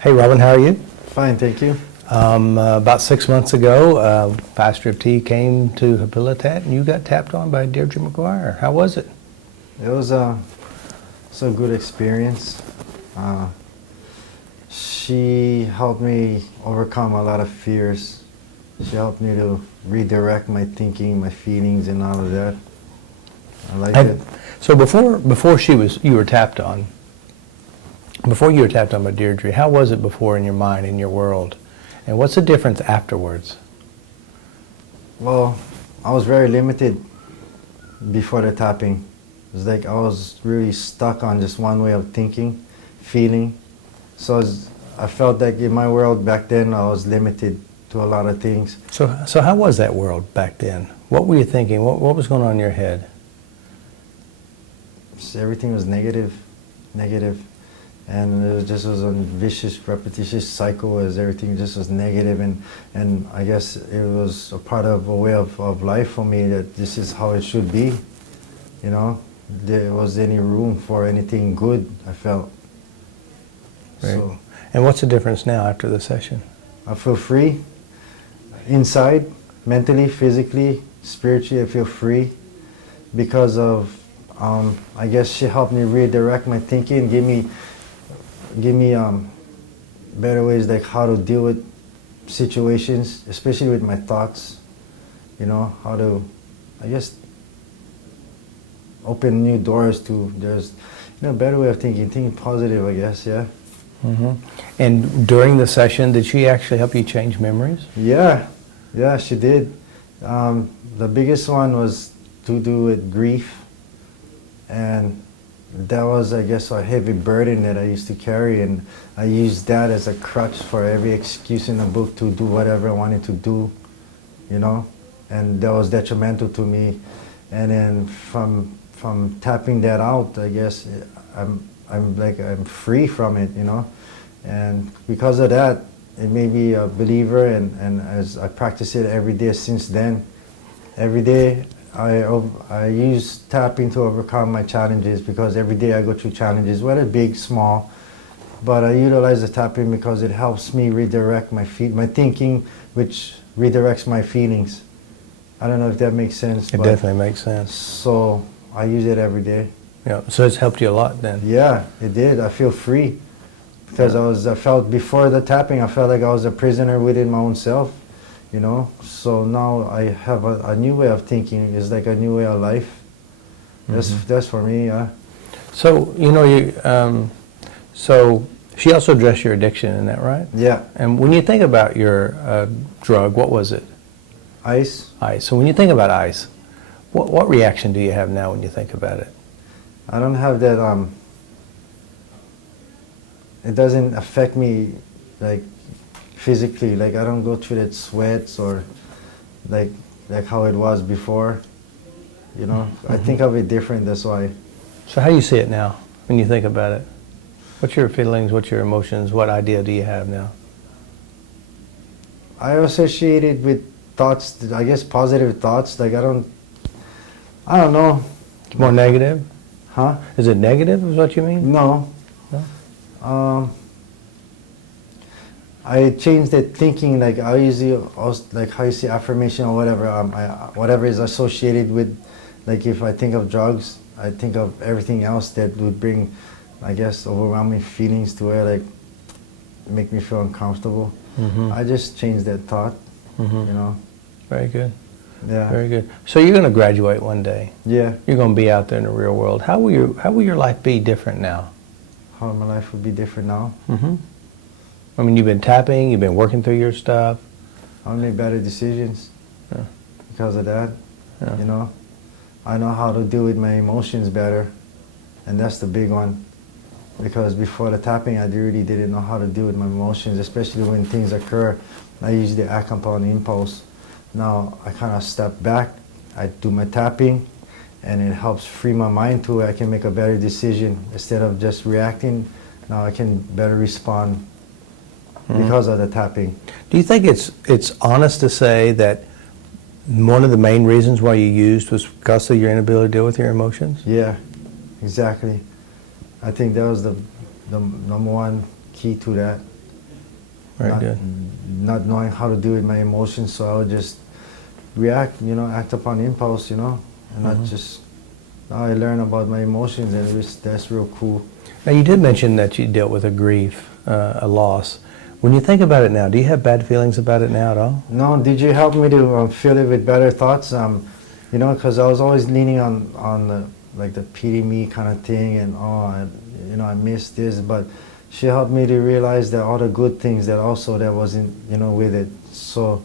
Hey Robin, how are you? Fine, thank you. About 6 months ago, FasterEFT came to Habilitat and you got tapped on by Deirdre McGuire. How was it? It was a good experience. She helped me overcome a lot of fears. She helped me to redirect my thinking, my feelings, and all of that. I liked it. So before you were tapped on. Before you were tapped on by Deirdre, how was it before in your mind, in your world? And what's the difference afterwards? Well, I was very limited before the tapping. It was like I was really stuck on just one way of thinking, feeling. So I felt like in my world back then I was limited to a lot of things. So how was that world back then? What were you thinking? What was going on in your head? Everything was negative. And it just was a vicious, repetitious cycle as everything just was negative, and I guess it was a part of a way of life for me that this is how it should be, you know. There was any room for anything good, I felt. Right. So, and what's the difference now after the session? I feel free, inside, mentally, physically, spiritually, I feel free because of, I guess she helped me redirect my thinking, give me better ways like how to deal with situations, especially with my thoughts, you know, how to, I guess, open new doors to, there's, better way of thinking positive, I guess, yeah. Mm-hmm. And during the session, did she actually help you change memories? Yeah, she did. The biggest one was to do with grief, and that was, I guess, a heavy burden that I used to carry, and I used that as a crutch for every excuse in the book to do whatever I wanted to do, you know, and that was detrimental to me. And then from tapping that out, I guess I'm free from it, you know, and because of that, it made me a believer, and as I practice it every day since then, every day. I use tapping to overcome my challenges, because every day I go through challenges, whether big, small, but I utilize the tapping because it helps me redirect my thinking, which redirects my feelings. I don't know if that makes sense. It definitely makes sense. So I use it every day. Yeah. So it's helped you a lot then. Yeah, it did. I feel free because I felt before the tapping, I felt like I was a prisoner within my own self. You know, so now I have a new way of thinking. It's like a new way of life. That's for me, yeah. So so she also addressed your addiction, isn't that right? Yeah. And when you think about your drug, what was it? Ice. Ice. So when you think about ice, what reaction do you have now when you think about it? I don't have that. It doesn't affect me like physically, like I don't go through that sweats or like how it was before, you know. I think of it different, that's why. So how do you see it now when you think about it? What's your feelings, what's your emotions, what idea do you have now? I associate it with thoughts, I guess positive thoughts, like I don't know. More negative? Huh? Is it negative is what you mean? No. I changed the thinking, like I usually, like how you see affirmation or whatever, whatever is associated with, like if I think of drugs, I think of everything else that would bring, I guess, overwhelming feelings to where like make me feel uncomfortable. I just changed that thought, you know. Very good. Yeah. Very good. So you're going to graduate one day. Yeah. You're going to be out there in the real world. How will your life be different now? How my life would be different now? I mean, you've been tapping, you've been working through your stuff. I'll make better decisions because of that, you know. I know how to deal with my emotions better, and that's the big one. Because before the tapping, I really didn't know how to deal with my emotions, especially when things occur. I usually act upon impulse. Now I kind of step back, I do my tapping, and it helps free my mind to where I can make a better decision. Instead of just reacting, now I can better respond because of the tapping. Do you think it's honest to say that one of the main reasons why you used was because of your inability to deal with your emotions? Yeah, exactly. I think that was the number one key to that. Very good. not knowing how to deal with my emotions, so I would just react, act upon impulse, and not just. Now I learn about my emotions, and that's real cool. Now, you did mention that you dealt with a grief, a loss. When you think about it now, do you have bad feelings about it now at all? No, did you help me to fill it with better thoughts? Because I was always leaning on the pity me kind of thing, and I missed this, but she helped me to realize that all the good things that wasn't with it. So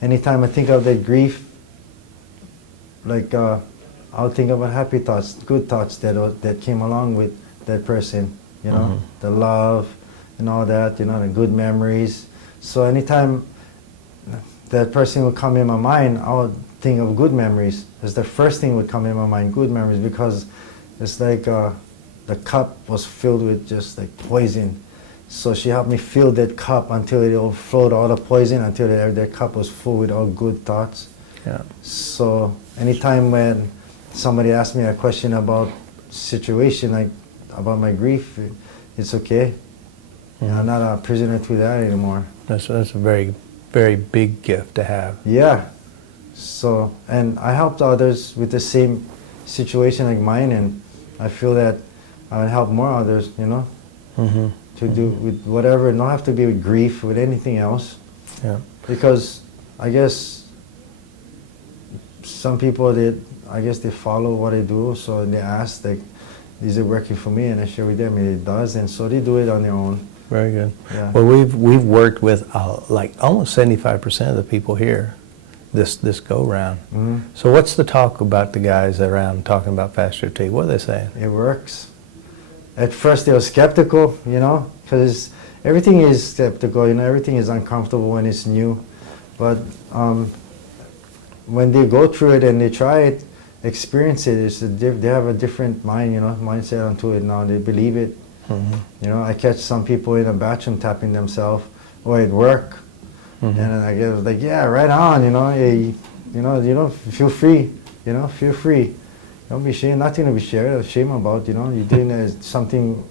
anytime I think of that grief, I'll think about happy thoughts, good thoughts that came along with that person, the love and all that, the good memories. So anytime that person would come in my mind, I would think of good memories. It's the first thing would come in my mind, good memories, because it's like the cup was filled with just like poison. So she helped me fill that cup until it overflowed all the poison, until that cup was full with all good thoughts. Yeah. So anytime when somebody asks me a question about situation, like about my grief, it's okay. I'm not a prisoner to that anymore. That's a very, very big gift to have. Yeah. So, and I helped others with the same situation like mine, and I feel that I would help more others, to do with whatever. It don't have to be with grief, with anything else. Yeah. Because I guess some people, they follow what I do, so they ask, like, is it working for me? And I share with them, and it does, and so they do it on their own. Very good. Yeah. Well, we've worked with like almost 75% of the people here this go round. Mm-hmm. So what's the talk about the guys around talking about FasterEFT? What are they saying? It works. At first they were skeptical, because everything is skeptical, everything is uncomfortable when it's new. But when they go through it and they try it, experience it, they have a different mindset onto it now. They believe it. Mm-hmm. I catch some people in a bathroom tapping themselves or at work. Mm-hmm. And I get like, yeah, right on, you don't feel free, feel free. Don't be ashamed, nothing to be ashamed about, you're doing something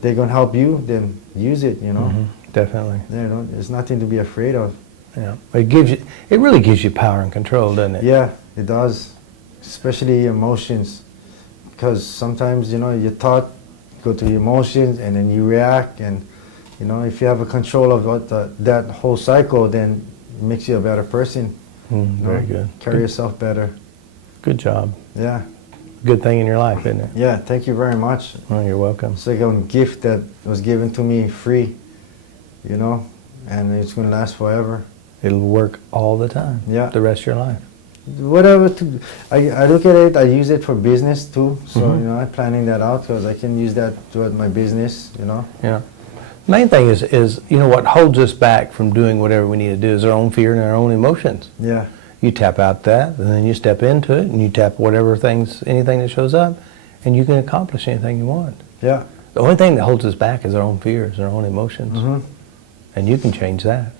they're going to help you, then use it, Mm-hmm. Definitely. There's nothing to be afraid of. Yeah, it really gives you power and control, doesn't it? Yeah, it does, especially emotions, because sometimes, your thought go to your emotions and then you react, and if you have a control of that whole cycle, then it makes you a better person. Very good. Carry yourself better. Good job. Yeah. Good thing in your life, isn't it? Yeah, thank you very much. Oh, you're welcome. It's like a gift that was given to me free, and it's going to last forever. It'll work all the time. Yeah. The rest of your life. Whatever. I look at it, I use it for business too. So, Mm-hmm. I'm planning that out because I can use that toward my business, Yeah. Main thing is what holds us back from doing whatever we need to do is our own fear and our own emotions. Yeah. You tap out that, and then you step into it, and you tap anything that shows up, and you can accomplish anything you want. Yeah. The only thing that holds us back is our own fears, our own emotions, Mm-hmm. and you can change that.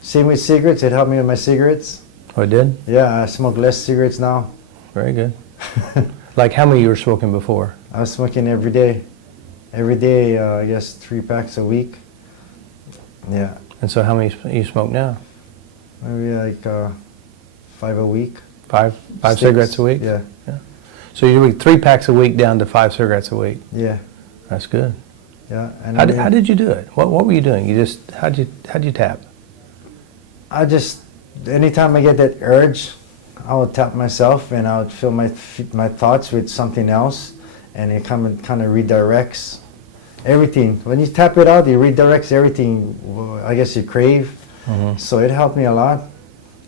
Same with cigarettes. It helped me with my cigarettes. Oh, it did? Yeah, I smoke less cigarettes now. Very good. Like how many you were smoking before? I was smoking every day. Every day, I guess 3 packs a week. Yeah. And so how many you smoke now? Maybe like 5 a week. Five Sticks. cigarettes a week? Yeah. So you're doing 3 packs a week down to 5 cigarettes a week. Yeah. That's good. Yeah. And How did you do it? What were you doing? How'd you tap? I just, anytime I get that urge, I would tap myself and I would fill my thoughts with something else, and it kind of redirects everything. When you tap it out, it redirects everything, I guess, you crave. Mm-hmm. So it helped me a lot.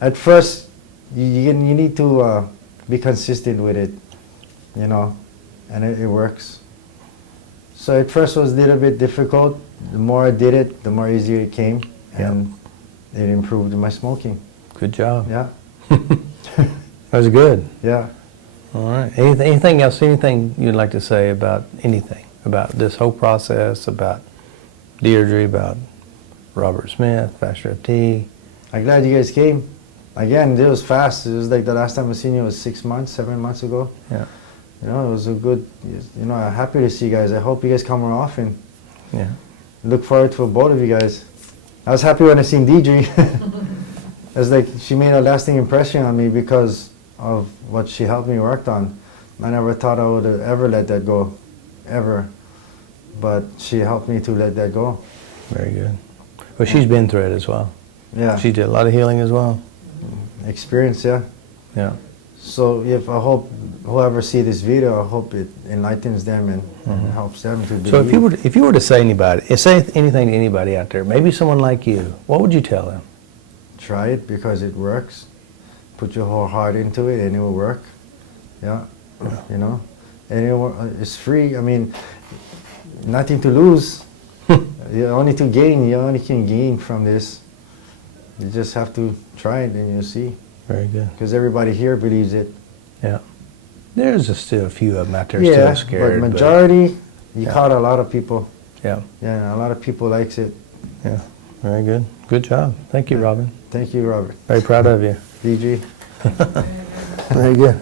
At first, you need to be consistent with it, and it works. So at first it was a little bit difficult. The more I did it, the more easier it came, and it improved my smoking. Good job. Yeah. That was good. Yeah. All right. Anything else? Anything you'd like to say about anything? About this whole process? About Deirdre? About Robert Smith? FasterEFT? I'm glad you guys came. Again, it was fast. It was like the last time I seen you was 6 months, 7 months ago. Yeah. It was a good, I'm happy to see you guys. I hope you guys come more often. Yeah. Look forward to both of you guys. I was happy when I seen Deidre. It's like she made a lasting impression on me because of what she helped me work on. I never thought I would ever let that go, ever. But she helped me to let that go. Very good. Well, she's been through it as well. Yeah. She did a lot of healing as well. Experience, yeah. Yeah. So if I hope whoever see this video, I hope it enlightens them and helps them to believe. So if you were to say anything to anybody out there, maybe someone like you, what would you tell them? Try it because it works. Put your whole heart into it and it will work. Yeah. You know, and it's free. I mean, nothing to lose. You only to gain. You only can gain from this. You just have to try it and you'll see. Very good. Because everybody here believes it. Yeah. There's still a few of them out there Yeah, still scared. but majority, you Yeah. caught a lot of people. Yeah. Yeah, a lot of people likes it. Yeah. Very good. Good job. Thank you, Robin. Thank you, Robert. Very proud of you. DG. Very good.